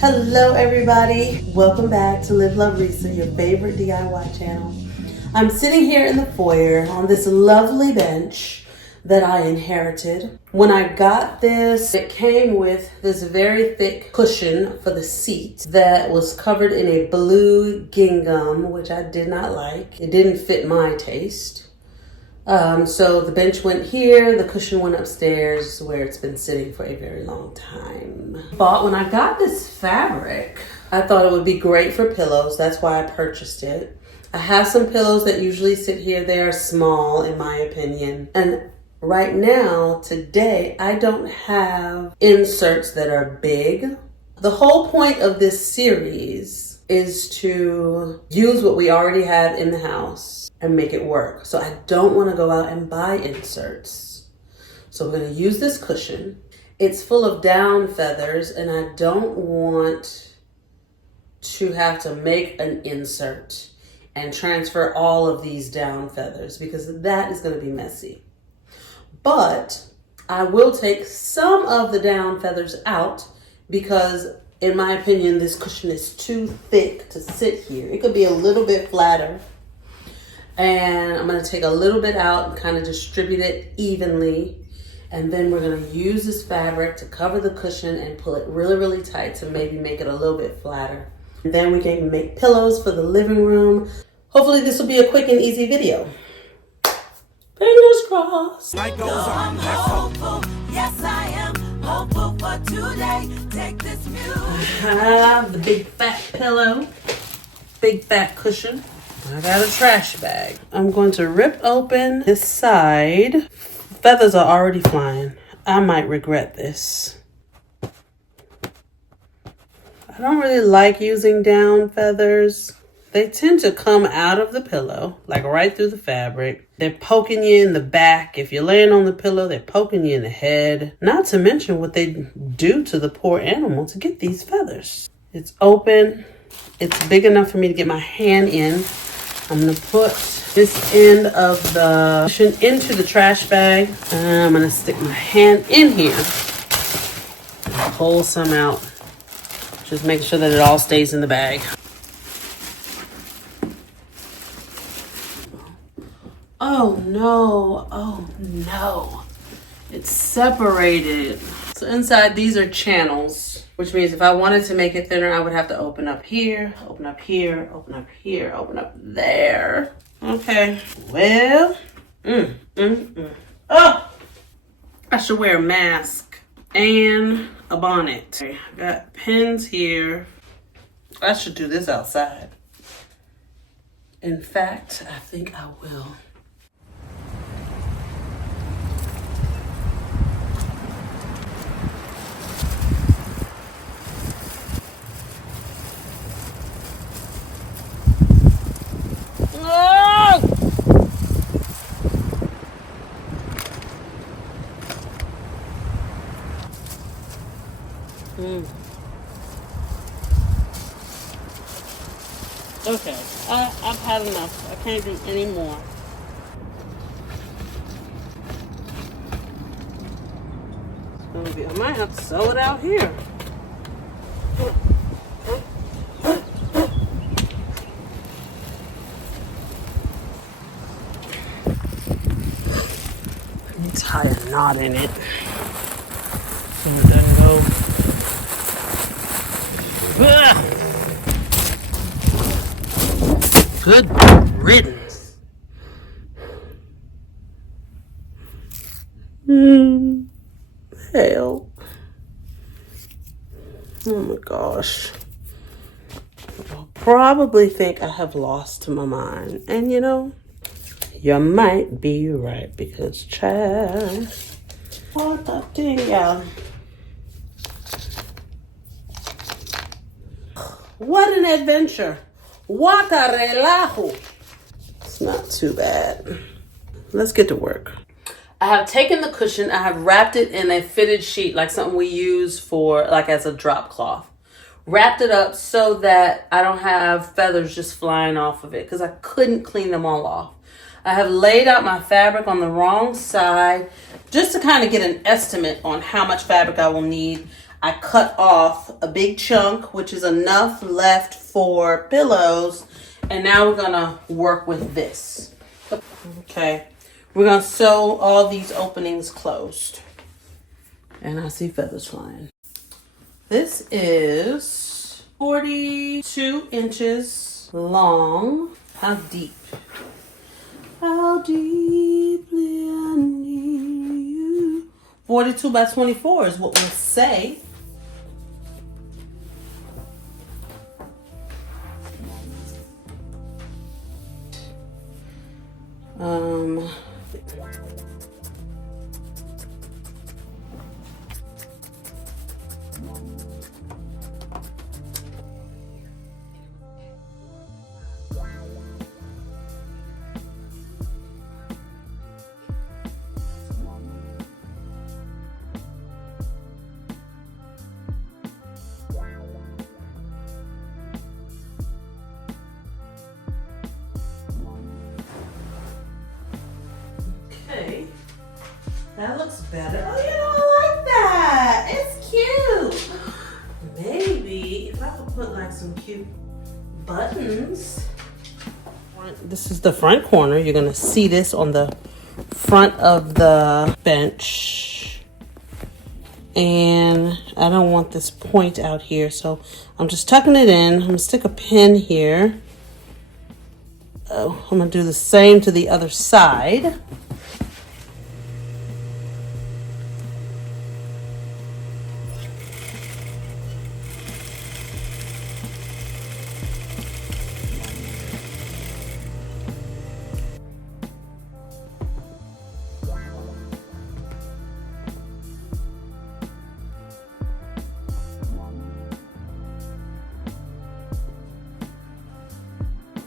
Hello everybody, welcome back to Live Love Risa, your favorite DIY channel. I'm sitting here in the foyer on this lovely bench that I inherited. When I got this, it came with this very thick cushion for the seat that was covered in a blue gingham, which I did not like. It didn't fit my taste. So the bench went here, the cushion went upstairs where it's been sitting for a very long time. But when I got this fabric, I thought it would be great for pillows. That's why I purchased it. I have some pillows that usually sit here. They are small in my opinion. And right now, today, I don't have inserts that are big. The whole point of this series is to use what we already have in the house and make it work. So I don't want to go out and buy inserts. So we're going to use this cushion. It's full of down feathers and I don't want to have to make an insert and transfer all of these down feathers because that is going to be messy. But I will take some of the down feathers out because in my opinion, this cushion is too thick to sit here. It could be a little bit flatter. And I'm going to take a little bit out and kind of distribute it evenly. And then we're going to use this fabric to cover the cushion and pull it really, really tight to maybe make it a little bit flatter. And then we can make pillows for the living room. Hopefully this will be a quick and easy video. Fingers crossed. Light goes on. I'm hopeful. Yes, I am hopeful for today. Take this music. I have the big fat pillow, big fat cushion. I got a trash bag. I'm going to rip open this side. Feathers are already flying. I might regret this. I don't really like using down feathers. They tend to come out of the pillow, like right through the fabric. They're poking you in the back. If you're laying on the pillow, they're poking you in the head. Not to mention what they do to the poor animal to get these feathers. It's open. It's big enough for me to get my hand in. I'm going to put this end of the cushion into the trash bag. And I'm going to stick my hand in here and pull some out. Just making sure that it all stays in the bag. Oh no, oh no. It's separated. So inside these are channels, which means if I wanted to make it thinner, I would have to open up here, open up here, open up here, open up there. Okay, well, Oh, I should wear a mask and a bonnet. Okay, I got pins here. I should do this outside. In fact, I think I will. Okay, I've had enough. I can't do any more. I might have to sew it out here. Let me tie a knot in it so it doesn't go. Ugh. Good riddance. Hell. Oh my gosh. You'll probably think I have lost my mind. And you know, you might be right because child. What the thing, y'all? What an adventure. What a relajo. It's not too bad. Let's get to work. I have taken the cushion, I have wrapped it in a fitted sheet, like something we use for, like as a drop cloth. Wrapped it up so that I don't have feathers just flying off of it because I couldn't clean them all off. I have laid out my fabric on the wrong side just to kind of get an estimate on how much fabric I will need. I cut off a big chunk, which is enough left for pillows. And now we're gonna work with this. Okay, we're gonna sew all these openings closed. And I see feathers flying. This is 42 inches long. How deep? How deeply I need you. 42 by 24 is what we'll say. Okay, that looks better. Oh, you know, I like that. It's cute. Maybe if I could put like some cute buttons. This is the front corner. You're gonna see this on the front of the bench. And I don't want this point out here, so I'm just tucking it in. I'm gonna stick a pin here. Oh, I'm gonna do the same to the other side.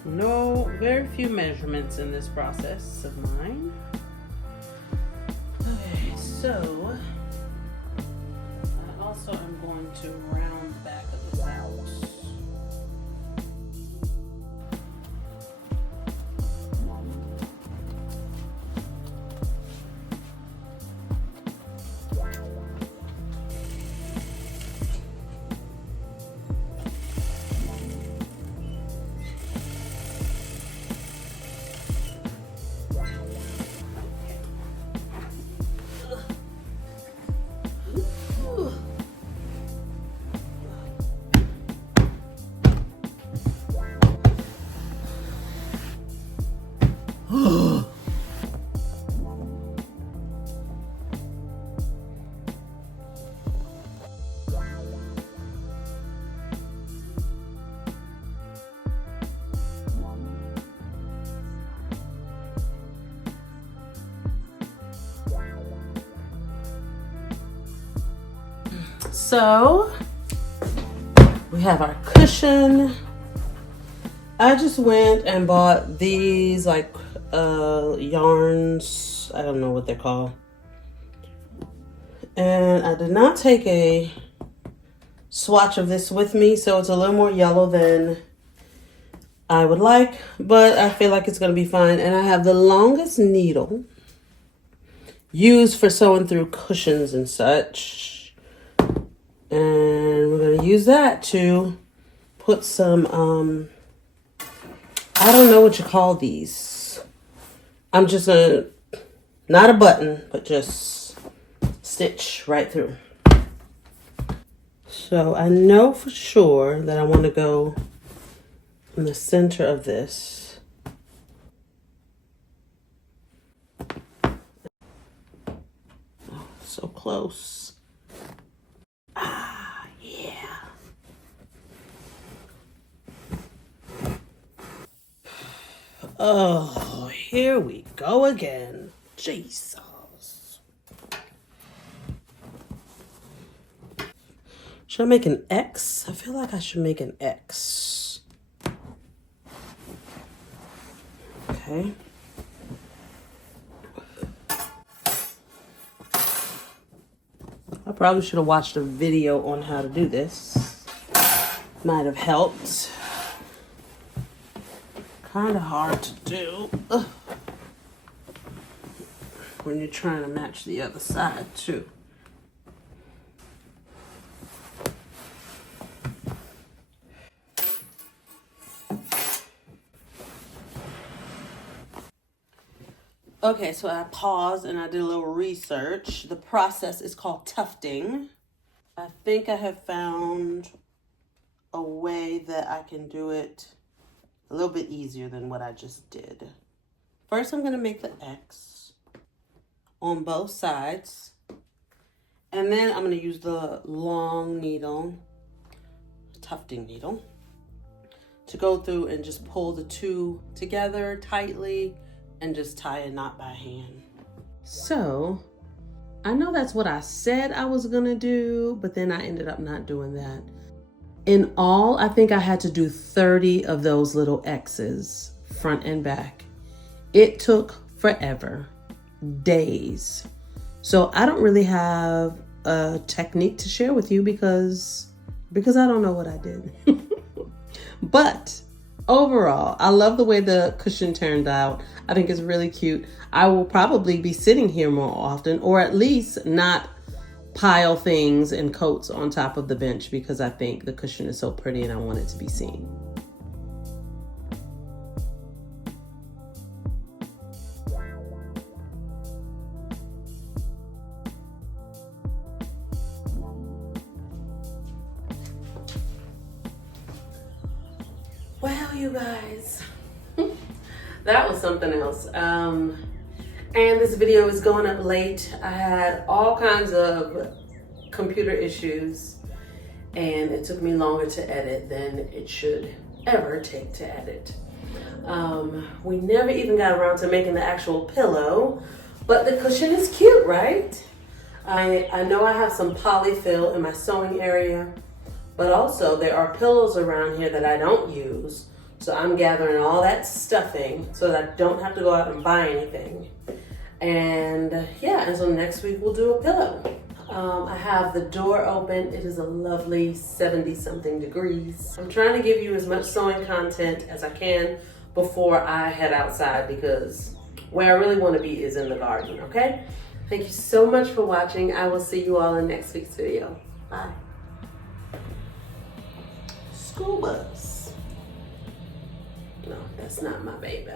No, very few measurements in this process of mine. Okay, so I also am going to round the back of this out. So we have our cushion. I just went and bought these like yarns. I don't know what they're called. And I did not take a swatch of this with me, so it's a little more yellow than I would like, but I feel like it's gonna be fine. And I have the longest needle used for sewing through cushions and such. And we're gonna use that to put some, I don't know what you call these. I'm just gonna, not a button, but just stitch right through. So I know for sure that I wanna go in the center of this. Oh, so close. Ah, yeah. Oh, here we go again. Jesus. Should I make an X? I feel like I should make an X. Okay. I probably should have watched a video on how to do this. Might have helped. Kind of hard to do when you're trying to match the other side too. Okay, so I paused and I did a little research. The process is called tufting. I think I have found a way that I can do it a little bit easier than what I just did. First, I'm going to make the X on both sides. And then I'm going to use the long needle, tufting needle, to go through and just pull the two together tightly and just tie a knot by hand. So I know that's what I said I was gonna do, but then I ended up not doing that. In all, I think I had to do 30 of those little X's, front and back. It took forever, days. So I don't really have a technique to share with you because I don't know what I did. But overall, I love the way the cushion turned out. I think it's really cute. I will probably be sitting here more often, or at least not pile things and coats on top of the bench, because I think the cushion is so pretty and I want it to be seen. Well, you guys, that was something else. And this video is going up late. I had all kinds of computer issues and it took me longer to edit than it should ever take to edit. We never even got around to making the actual pillow, but the cushion is cute, right? I know I have some polyfill in my sewing area, but also there are pillows around here that I don't use. So I'm gathering all that stuffing so that I don't have to go out and buy anything. And yeah, and so next week we'll do a pillow. I have the door open. It is a lovely 70-something degrees. I'm trying to give you as much sewing content as I can before I head outside, because where I really want to be is in the garden, okay? Thank you so much for watching. I will see you all in next week's video. Bye. School bus. No, that's not my baby.